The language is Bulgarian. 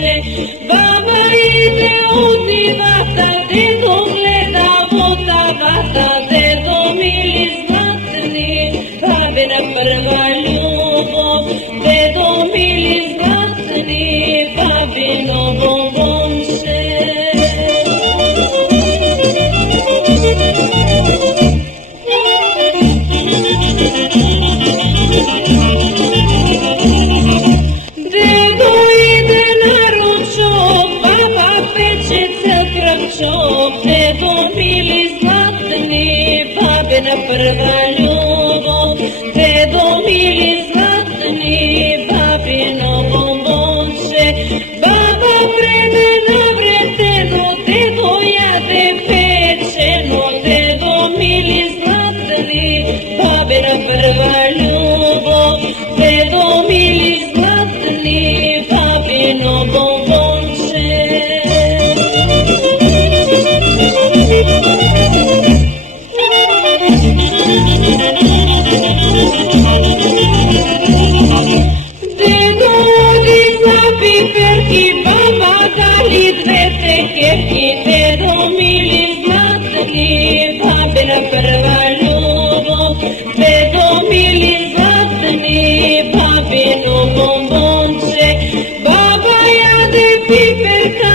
бомбонче. Баба иде од нивата, дедо гледа во тавата, дедо мили златни, бабина прва љубов, дедо мили златни, бабино бомбонче. Дедо иде на ручок, баба пече цел крачок, дедо мили златни, бабина прва љубов, дедо мили златни, бабино бомбонче. Баба преде навретено, дедо јаде печено, дедо мили златни, бабина прва љубов, дедо мили златни, бабино бомбонче. Дедо оди за пиперки, баба дали двете кепки, дедо мили златни, бабина прва љубов, дедо мили златни, бабино бомбонче. Баба јаде пиперка,